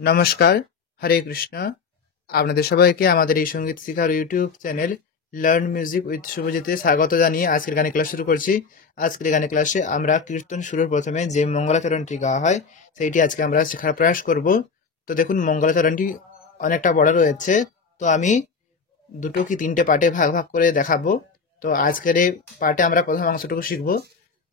নমস্কার, হরে কৃষ্ণ। আপনাদের সবাইকে আমাদের এই সঙ্গীত শিখার YouTube channel learn music with শুভজিতে স্বাগত জানিয়ে আজকের গানের ক্লাস শুরু করছি। আজকের গানের ক্লাসে আমরা কীর্তন শুরুর প্রথমে যে মঙ্গলাচরণটি গাওয়া হয় সেইটি আজকে আমরা শেখার প্রয়াস করব। তো দেখুন, মঙ্গলাচরণটি অনেকটা বড় রয়েছে, তো আমি দুটো কি তিনটে পার্টে ভাগ ভাগ করে দেখাবো। তো আজকের এই পার্টে আমরা প্রথম অংশটুকু শিখবো।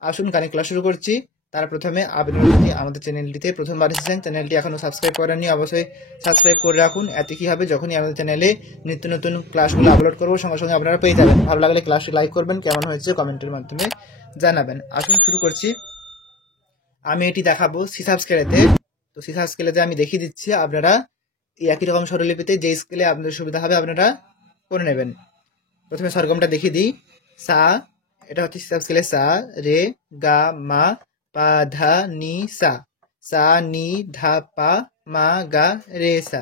আসুন গানের ক্লাস শুরু করছি। তার প্রথমে আপনারা যদি আমাদের চ্যানেলটিতে প্রথমবার এসেছেন, চ্যানেলটি এখনও সাবস্ক্রাইব করেননি, অবশ্যই সাবস্ক্রাইব করে রাখুন। এতে কী হবে, যখনই আমাদের চ্যানেলে নিত্য নতুন ক্লাসগুলো আপলোড করবো সঙ্গে সঙ্গে আপনারা পেয়ে যাবেন। ভালো লাগলে ক্লাসটি লাইক করবেন, কেমন হয়েছে কমেন্টের মাধ্যমে জানাবেন। আসুন শুরু করছি। আমি এটি দেখাবো সিসাব স্কেলেতে। তো সিসাব স্কেলেতে আমি দেখিয়ে দিচ্ছি, আপনারা এই একই রকম স্বরলিপিতে যে স্কেলে আপনাদের সুবিধা হবে আপনারা করে নেবেন। প্রথমে সরগমটা দেখিয়ে দিই। সা, এটা হচ্ছে সিসাব স্কেলে সা, রে, গা, মা, পা, ধা, নি, সা। সা, নি, ধা, পা, মা, গা, রে, সা।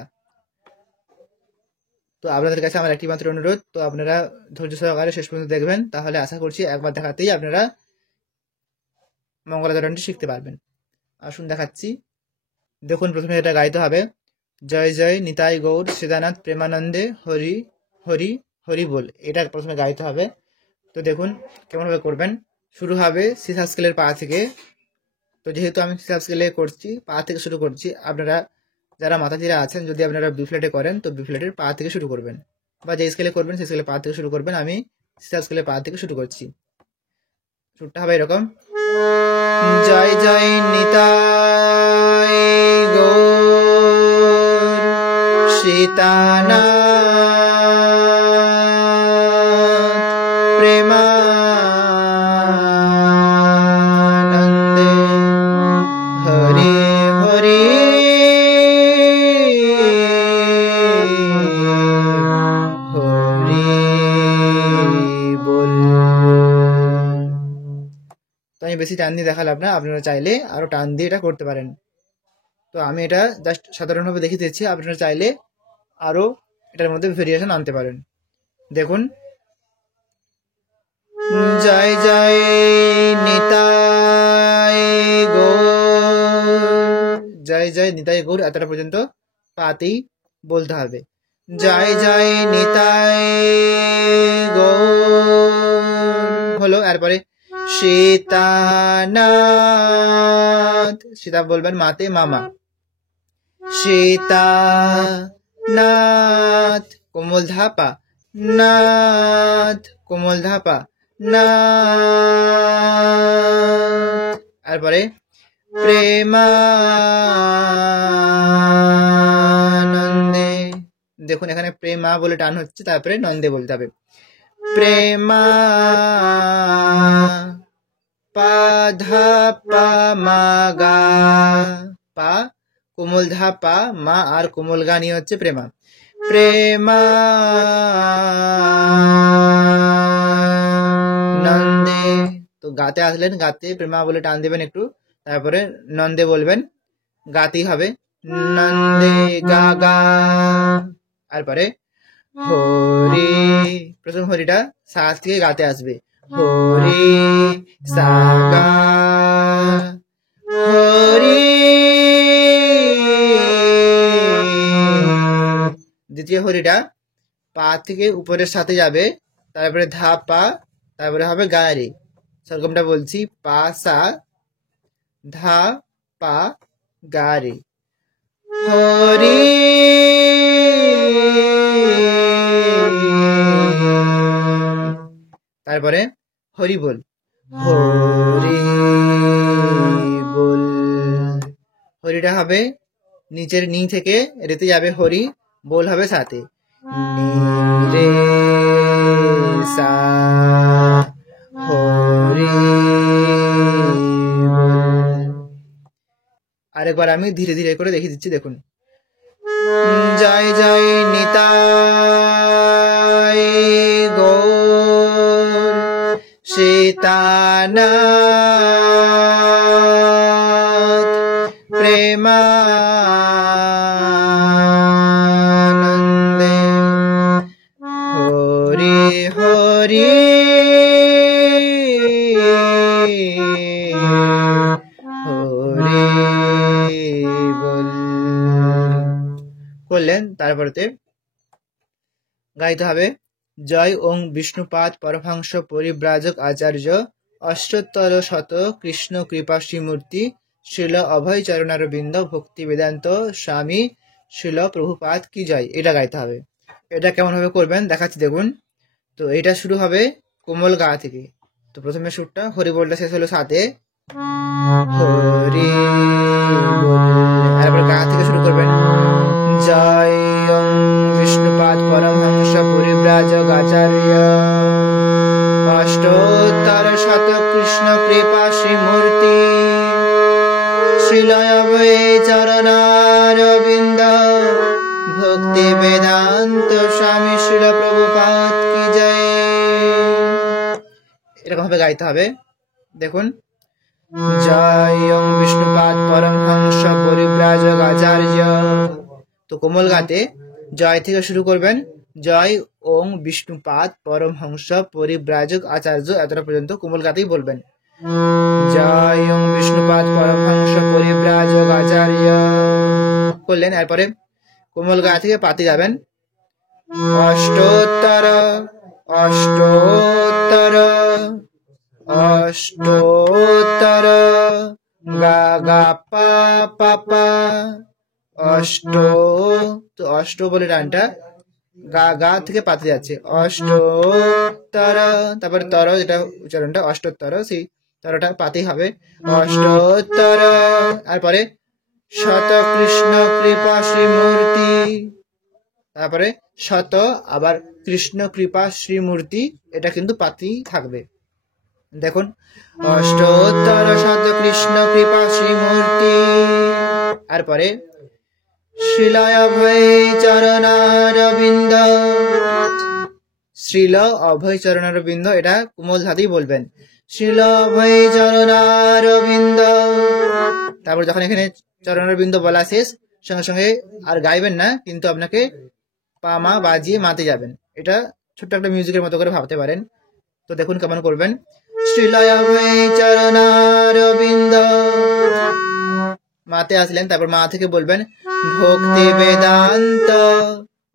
তো আপনাদের কাছে আমার একটি মাত্র অনুরোধ, তো আপনারা ধৈর্য সহকারে শেষ পর্যন্ত দেখবেন, তাহলে আশা করছি একবার দেখাতেই আপনারা মঙ্গলাচরণটি শিখতে পারবেন। আসুন দেখাচ্ছি। দেখুন, প্রথমে এটা গাইতে হবে। জয় জয় নিতাই গৌর শ্রীদানাথ প্রেমানন্দে হরি হরি হরি বল। এটা প্রথমে গাইতে হবে। তো দেখুন কেমনভাবে করবেন। শুরু হবে সিসাব স্কেলের পা থেকে। তো যেহেতু আমি সিসাব স্কেলে করছি, পা থেকে শুরু করছি। আপনারা যারা মাথাজিরা আছেন, যদি আপনারা বি ফ্ল্যাটে করেন তো বি ফ্ল্যাটের পা থেকে শুরু করবেন, বা যে স্কেলে করবেন সেই স্কেলে পা থেকে শুরু করবেন। আমি সিসাব স্কেলের পা থেকে শুরু করছি। সুরটা হবে এরকম। জয় জয় নিতাই গৌর সীতানাথ প্রেমানন্দে হরি হরি হরি বল। তো আমি বেশি টান দিয়ে দেখালাম না, আপনারা চাইলে আরো টান দিয়ে এটা করতে পারেন। তো আমি এটা জাস্ট সাধারণভাবে দেখিয়ে দিচ্ছি, আপনারা চাইলে আরো এটার মধ্যে ভেরিয়েশন আনতে পারেন। দেখুন, জয় জয় নিতাই গৌর, জয় জয় নিতাই গৌর এতটা পর্যন্ত পাতেই বলতে হবে। জয় জয় নিতাই গৌর হলো। এরপরে সীতানাথ, সীতা বলবেন মাতে মামা। সীতানাথ কোমল ধাপা, নাথ কোমল ধাপা, নাথ। এরপরে প্রেমানন্দে। দেখুন এখানে প্রেমা বলে টান হচ্ছে, তারপরে নন্দে বলতে হবে। প্রেমা পা ধা পা মা গা, পা কোমল ধা পা, মা আর কোমল গা নিয়ে হচ্ছে প্রেমা। প্রেমা নন্দে। তো গাতে আসলেন, গাতে প্রেমা বলে টান দেবেন একটু, তারপরে নন্দে বলবেন, গাতেই হবে। নন্দে গা গা। তারপরে হরি, প্রথম হরিটা সা থেকে গাতে আসবে। হরি সা গা হরি। দ্বিতীয় হরিটা পা থেকে উপরের সাথে যাবে, তারপরে ধা পা, তারপরে হবে গা রে। সরগমটা বলছি, পা সা ধা পা গা রে। হরি তারপরে হরি বল। হরি বল। হরিটা হবে নিচের নি থেকে রেতে যাবে হরি, বল হবে সাথে। নি রে সা হরি বল। আরেকবার আমি ধীরে ধীরে করে দেখিয়ে দিচ্ছি, দেখুন। জয় জয় নিতাই গৌর সীতানাথ প্রেমানন্দে হরি হরি হরি বল। তারপরেতে গাইতে হবে জয় ওং বিষ্ণুপাদ পরমহংস পরিব্রাজক আচার্য অষ্টোত্তর শত কৃষ্ণ কৃপা শ্রীমূর্তি শিল অভয় চরণারবিন্দ ভক্তি বেদান্ত স্বামী শিল প্রভুপাদ কি জয়। এটা গাইতে হবে। এটা কেমন ভাবে করবেন দেখাচ্ছি দেখুন। তো এটা শুরু হবে কোমল গা থেকে। তো প্রথমে সুরটা হরি বলটা শেষ হলো সাথে হরি বল, এরপর গা থেকে শুরু করবেন জয় ওং বিষ্ণুপাদ পরমহংস পরিব্রাজক আচার্য অষ্টোত্তর শত কৃষ্ণ কৃপা শ্রীমূর্তি শিলয় অভয় চরণারবিন্দ ভক্তি বেদান্ত স্বামী শিল প্রভুপাদ কি জয়। এরকম ভাবে গাইতে হবে। দেখুন জয় ওং বিষ্ণুপাদ পরমহংস পরিব্রাজক আচার্য। তো কোমল গাতে জয় থেকে শুরু করবেন জয় ওং বিষ্ণুপাদ পরমহংস পরিব্রাজক আচার্য, এতটা পর্যন্ত কোমল গাতেই বলবেন। জয় ওং বিষ্ণুপাদ পরমহংস পরিব্রাজক আচার্য করলেন। এরপরে কোমল গা থেকে পাতে যাবেন অষ্টোত্তর অষ্টোত্তর অষ্টোত্তর গা গা পা পা পা অষ্ট। তো অষ্ট বলে ডানটা গা গা থেকে পাতে যাচ্ছে অষ্টোত্তর, তারপরে তর যেটা উচ্চারণটা অষ্টোত্তর, সেই তরটা পাতেই হবে অষ্টোত্তর। তারপরে শত কৃষ্ণ কৃপা শ্রীমূর্তি, তারপরে শত আবার কৃষ্ণ কৃপা শ্রীমূর্তি, এটা কিন্তু পাতেই থাকবে। দেখুন অষ্টোত্তর শত কৃষ্ণ কৃপা শ্রীমূর্তি। তারপরে শিলয় অভয় চরণারবিন্দ, শ্রীল অভয় চরণারবিন্দ, এটা কোমল ধাতেই বলবেন শিল অভয় চরণারবিন্দ। তারপর যখন এখানে চরণারবিন্দ বলা শেষ সঙ্গে সঙ্গে আর গাইবেন না, কিন্তু আপনাকে পা মা বাজিয়ে মাতে যাবেন। এটা ছোট্ট একটা মিউজিকের মতো করে ভাবতে পারেন। তো দেখুন কেমন করবেন। শ্রীলয় অভয় চরণারবিন্দ, মাতে আসলেন, তারপর মা থেকে বলবেন ভক্তি বেদান্ত,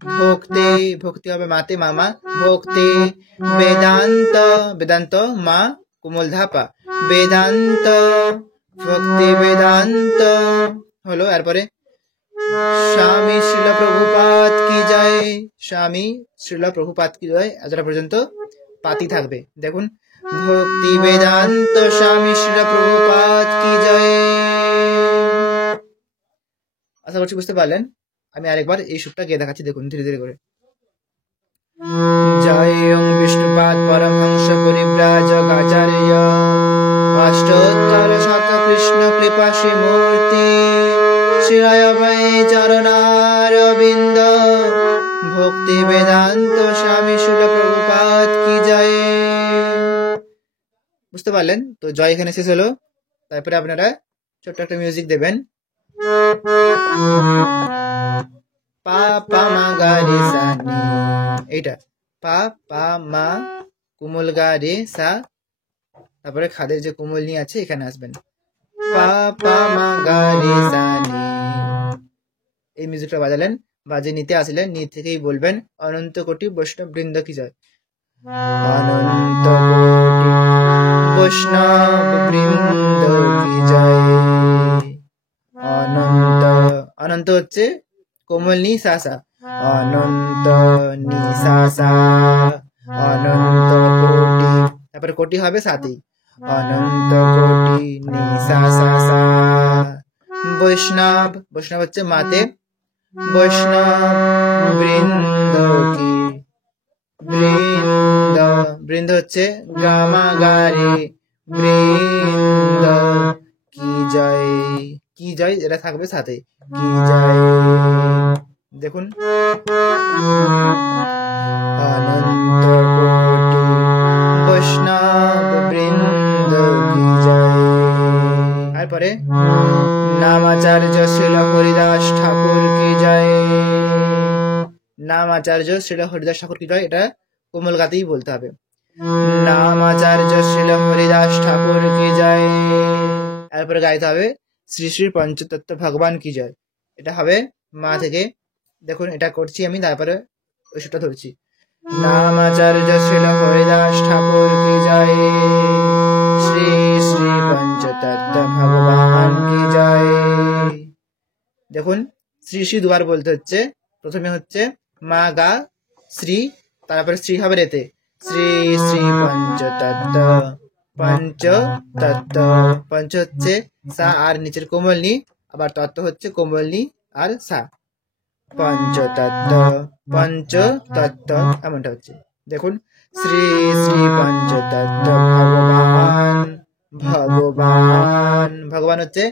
ভক্তি ভক্তি হবে মাতে মামা, ভক্তি বেদান্ত, বেদান্ত মা কোমল ধাপা বেদান্ত, ভক্তি বেদান্ত হলো। এরপরে স্বামী শ্রীল প্রভুপাদ কি জয়, স্বামী শ্রীল প্রভুপাদ কি জয়, এতটা পর্যন্ত পাতি থাকবে। দেখুন ভক্তি বেদান্ত স্বামী শ্রীল প্রভুপাদ কি জয়। আশা করছি বুঝতে পারলেন। আমি আরেকবার এই সুরটা গিয়ে দেখাচ্ছি, দেখুন ধীরে ধীরে করে। জয় ওং বিষ্ণুপাদ পরমহংস পরিব্রাজক আচার্য অষ্টোত্তর শত কৃষ্ণ কৃপা শ্রীমূর্তি শিলয় অভয় চরণারবিন্দ ভক্তি বেদান্ত স্বামী শিল প্রভুপাদ কি জয়। বুঝতে পারলেন? তো জয় এখানে শেষ হলো। তারপরে আপনারা ছোট্ট একটা মিউজিক দেবেন। পা পা মা গা রে সা নি, এইটা পা পা মা কোমল গা রে সা, তারপরে খাদের যে কোমল নি আছে এখানে আসবেন পা পা মা গা রে সা নি। এই মিউজিকটা বাজালেন, বাজে নিতে আসলেন, নি থেকেই বলবেন অনন্ত কোটি বৈষ্ণব বৃন্দ কি জয়, অনন্ত কোটি বৈষ্ণব বৃন্দ কি জয়। অনন্ত, অনন্ত হচ্ছে কোমল নি সা সা, অনন্ত নি সা সা, অনন্ত কোটি, তারপরে কোটি হবে সাথেই অনন্ত কোটি নি সা সা সা। বৈষ্ণব, বৈষ্ণব হচ্ছে মাতে, বৈষ্ণব বৃন্দ কি, বৃন্দ, বৃন্দ হচ্ছে গামা গারে, বৃন্দ কি জয়, কি জয় এটা থাকবে সাথে কি জয়। দেখুন অনন্ত কোটি বৈষ্ণব বৃন্দ কি জয়। তারপরে নামাচার্য শ্রীল হরিদাস ঠাকুর কি জয়, নামাচার্য শ্রীল হরিদাস ঠাকুর কি জয়, এটা কোমল গাতেই বলতে হবে নামাচার্য শ্রীল হরিদাস ঠাকুর কি জয়। এরপরে গাইতে হবে শ্রী শ্রী পঞ্চতত্ত্ব ভগবান কি জয়, এটা হবে মা থেকে দেখুন এটা করছি আমি, তারপরে ওই সুরটা ধরছি। নামাচার্য শ্রীল হরিদাস ঠাকুর কি জয়, শ্রী শ্রী পঞ্চতত্ত্ব ভগবান কি জয়। দেখুন শ্রী শ্রী দুবার বলতে হচ্ছে। প্রথমে হচ্ছে মা গা শ্রী, তারপরে শ্রী হবে রেতে, শ্রী শ্রী পঞ্চতত্ত্ব, পঞ্চতত্ত্ব, পঞ্চ হচ্ছে সা আর নিচের কোমল নি, আবার তত্ত্ব হচ্ছে কোমল নি আর সা, পঞ্চতত্ত্ব, পঞ্চতত্ত্ব এমনটা হচ্ছে। দেখুন শ্রী শ্রী পঞ্চতত্ত্ব ভগবান, ভগবান, ভগবান হচ্ছে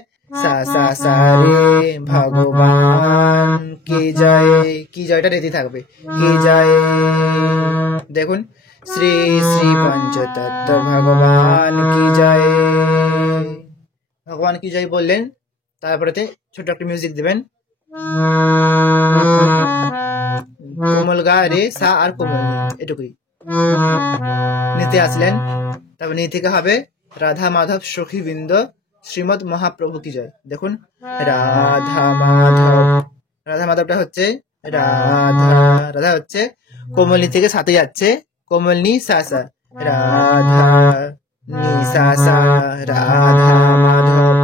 সা সা সা রে, ভগবান কি জয়, কি জয়টা রেতি থাকবে, কি জয়। দেখুন শ্রী শ্রী পঞ্চতত্ত্ব ভগবান কি জয়, ভগবান কি জয় বললেন, তারপরেতে ছোট একটা মিউজিক দিবেন। কোমল গা রে সা আর কোমল নি, এটুকুই। নিতে আসলেন, তারপর নি থেকে হবে রাধা মাধব সখী বৃন্দ শ্রীমৎ মহাপ্রভু কি জয়। দেখুন রাধা মাধব, রাধা মাধবটা হচ্ছে রাধা, রাধা হচ্ছে কোমল নি থেকে সাথে যাচ্ছে, কোমল নি সা সা, রাধা নি সা সা, রাধা মাধব,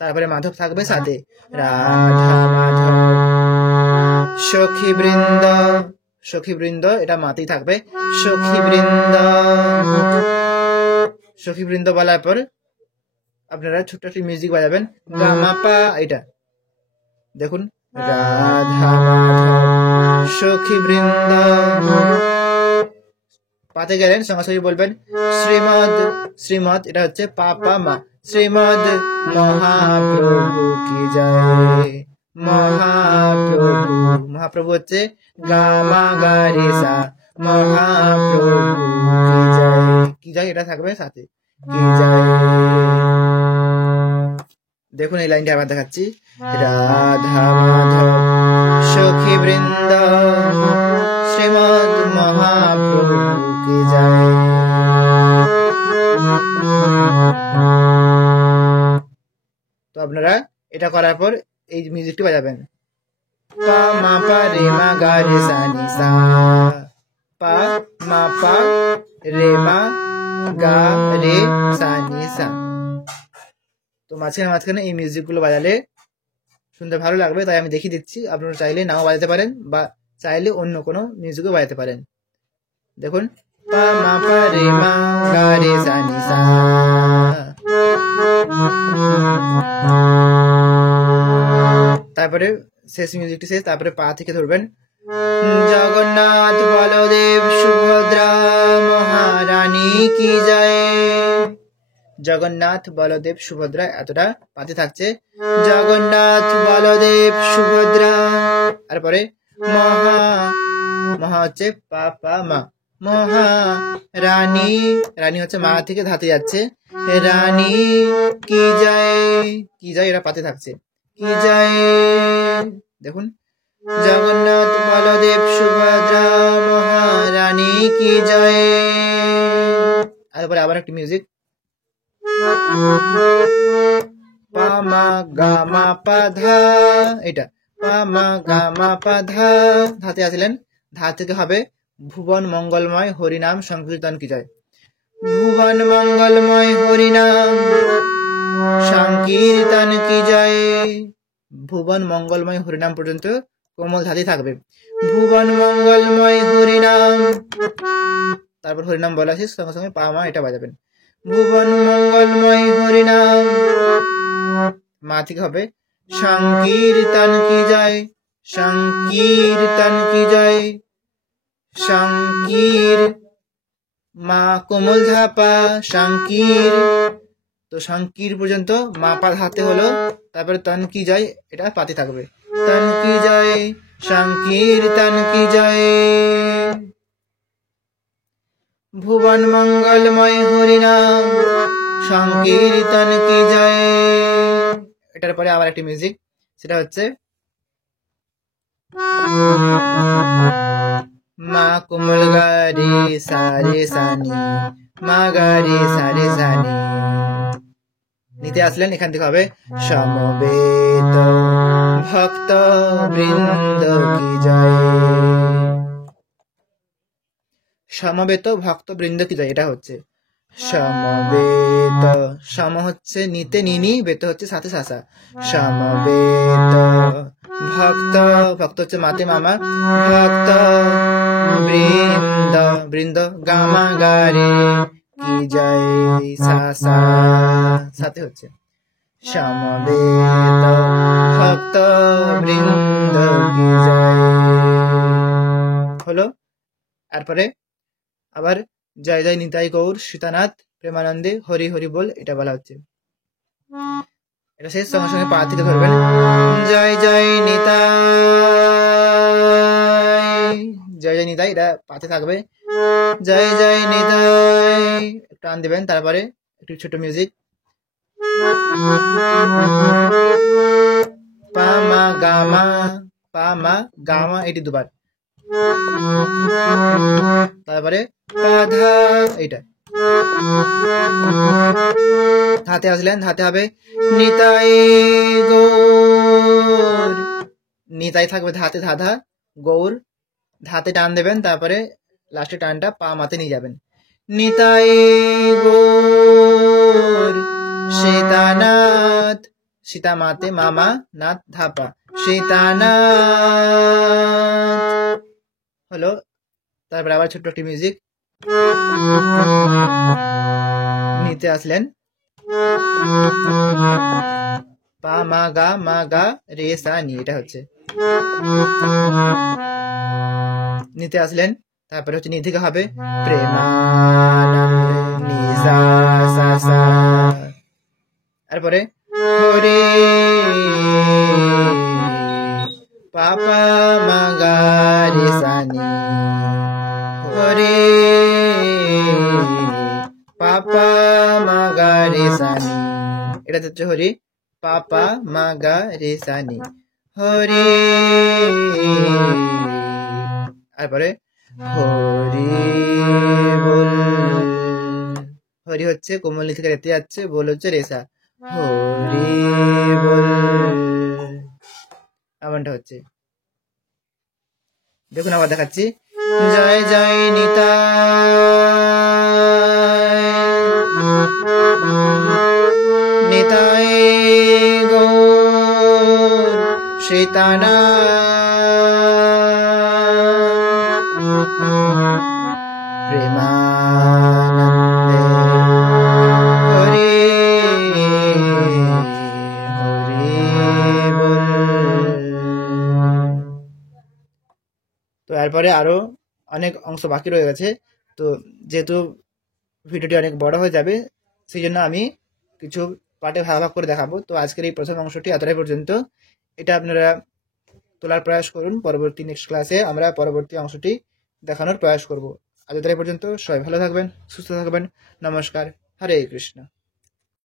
তারপরে মাধব থাকবে সাথে, রাধা মাধব। সখী বৃন্দ, সখী বৃন্দ এটা মাতেই থাকবে, সখী বৃন্দ, সখী বৃন্দ বলার পর আপনারা ছোট্ট একটি মিউজিক বাজাবেন, গামাপা এটা। দেখুন রাধা মাধব সখী বৃন্দ, পাতে গেলেন সঙ্গে সঙ্গে বলবেন শ্রীমদ, শ্রীমদ এটা হচ্ছে পা পা মা, শ্রীমদ মহাপ্রভু কি জয়, মহাপ্রভু, মহাপ্রভু হচ্ছে গামা গা রে সা, মহাপ্রভু কি জয়, কি জয় এটা থাকবে সাথে, কি জয়। দেখুন এই লাইনটা আবার দেখাচ্ছি, রাধা মাধব সখী বৃন্দ শ্রীমদ মহাপ্রভু কি জয়। তো আপনারা এটা করার পর এই মিউজিকটি বাজাবেন, পা মা পা রে মা গা রে সা নি সা, পা মা পা রে মা গা রে সা নি সা। তো মাঝখানে মাঝখানে এই মিউজিকগুলো বাজালে শুনতে ভালো লাগবে, তাই আমি দেখিয়ে দিচ্ছি। আপনারা চাইলে নাও বাজাতে পারেন বা চাইলে অন্য কোনো মিউজিকও বাজাতে পারেন। দেখুন পা মা পা রে মা গা রে সা নি সা, তারপরে শেষ মিউজিকটি শেষ, তারপরে পা থেকে ধরবেন, জগন্নাথ বলদেব সুভদ্রা মহারানী কি জয়, জগন্নাথ বলদেব সুভদ্রা এতটা পাতে থাকছে, জগন্নাথ বলদেব সুভদ্রা। তারপরে মহা, মহা হচ্ছে পা পা মা, মহা রানী, রানী হচ্ছে মা থেকে ধাতে যাচ্ছে, রানী কি জয়, কি জয় এটা পাতে থাকছে, কি জয়। দেখুন জগন্নাথ বলদেব সুভদ্রা মহারানী কি জয়। তারপরে আবার একটি মিউজিক, পা মা গা মা পা ধা, এটা পা মা গা মা পা ধা, ধাতে আসলেন, ধা থেকে হবে ভুবন মঙ্গলময় হরিনাম সংকীর্তন কি জয়, ভুবন মঙ্গলময় হরিনাম সংকীর্তন কি জয়। ভুবন মঙ্গলময় হরিনাম পর্যন্ত কোমল ধাতি থাকবে, ভুবন মঙ্গলময় হরিনাম, তারপর হরিনাম বলা শেষ সঙ্গে সঙ্গে পা মা এটা বাজাবেন, ভুবন মঙ্গলময় হরিনাম, মা থেকে হবে সংকীর্তন কি জয়, সংকীর্তন কি জয়, সংকীর মা কোমল ধাপা সংকীর, তো সংকীর পর্যন্ত মা পা হাতে হলো, তারপরে তন কি জয় এটা পাতে থাকবে, তন কি জয়, সংকীর্তন কি জয়। ভুবন মঙ্গলময় হরিনাম সংকীর্তন কি জয়। এটার পরে আবার একটি মিউজিক, সেটা হচ্ছে মা কোমল গা রে সা রে সা নি, মা গা রে সা রে সা নি। নিতে আসলেন, এখান থেকে হবে সমবেত ভক্ত বৃন্দ কি জয়। সমবেত ভক্ত বৃন্দ কি জয়, এটা হচ্ছে সমবেত। সম হচ্ছে নিতে নিনি, বেত হচ্ছে সাথে সাসা। সমবেত ভক্ত, ভক্ত হচ্ছে মাতে মামা, ভক্ত বৃন্দ, বৃন্দ গামা গারে কি জয় সাসা, সাথে হচ্ছে সমবেত ভক্ত বৃন্দ কি জয়। হলো। তারপরে আবার জয় জয় নিতাই গৌর সীতানাথ প্রেমানন্দে হরি হরি বল, এটা বলা হচ্ছে। এটা শেষ, সঙ্গে সঙ্গে পা থেকে ধরবেন। জয় জয় নিতাই, জয় জয় নিতাই, এটা পাতে থাকবে। জয় জয় নিতাই টান দিবেন। তারপরে একটু ছোট মিউজিক, পামা গামা, পামা গামা, এটি দুবার। তারপরে পাধা, এইটা হাতে আসলেন, হাতে হবে নিতাই গৌর, নিতাই থাকবে ধাতে, ধাধা গৌর, ধাতে টান দেবেন। তারপরে লাস্টে টানটা পা মাতে নিয়ে যাবেন। নিতাই গৌর সীতানাথ, সীতা মাতে মামা, নাথ ধাপা, সীতানাথ হলো। তারপরে আবার ছোট্ট একটি মিউজিক, নিতে আসলেন পা মা গা রে সা নি, এটা হচ্ছে নিতে আসলেন। তারপরে হচ্ছে নি থেকে হবে প্রেমানন্দ নি সা সা সা। তারপরে হরে পাপা মা গা রে সা নি, হরে পাপা মা গা রে সা নি, এটা হচ্ছে হরি পাপা মা গা রে সা নি, হরি। তারপরে হরি বল, হরি হচ্ছে কোমল থেকে রেতে যাচ্ছে, বল হচ্ছে রেসা, হরি বল, এমনটা হচ্ছে। দেখুন আবার দেখাচ্ছি, জয় জয় নিতাই, নিতাই গৌর সীতানাথ প্রেমানন্দে হরি হরি বল। তো এরপরে আরো অনেক অংশ বাকি রয়ে গেছে, তো যেহেতু ভিডিওটি অনেক বড় হয়ে যাবে, সেই জন্য আমি কিছু পার্টে ভাগ ভাগ করে দেখাবো। তো আজকের এই প্রথম অংশটি এতটাই পর্যন্ত, এটা আপনারা তোলার প্রয়াস করুন। পরবর্তী নেক্সট ক্লাসে আমরা পরবর্তী অংশটি দেখানোর প্রয়াস করব। আজ এতটাই পর্যন্ত, সবাই ভালো থাকবেন, সুস্থ থাকবেন। নমস্কার, হরে কৃষ্ণ।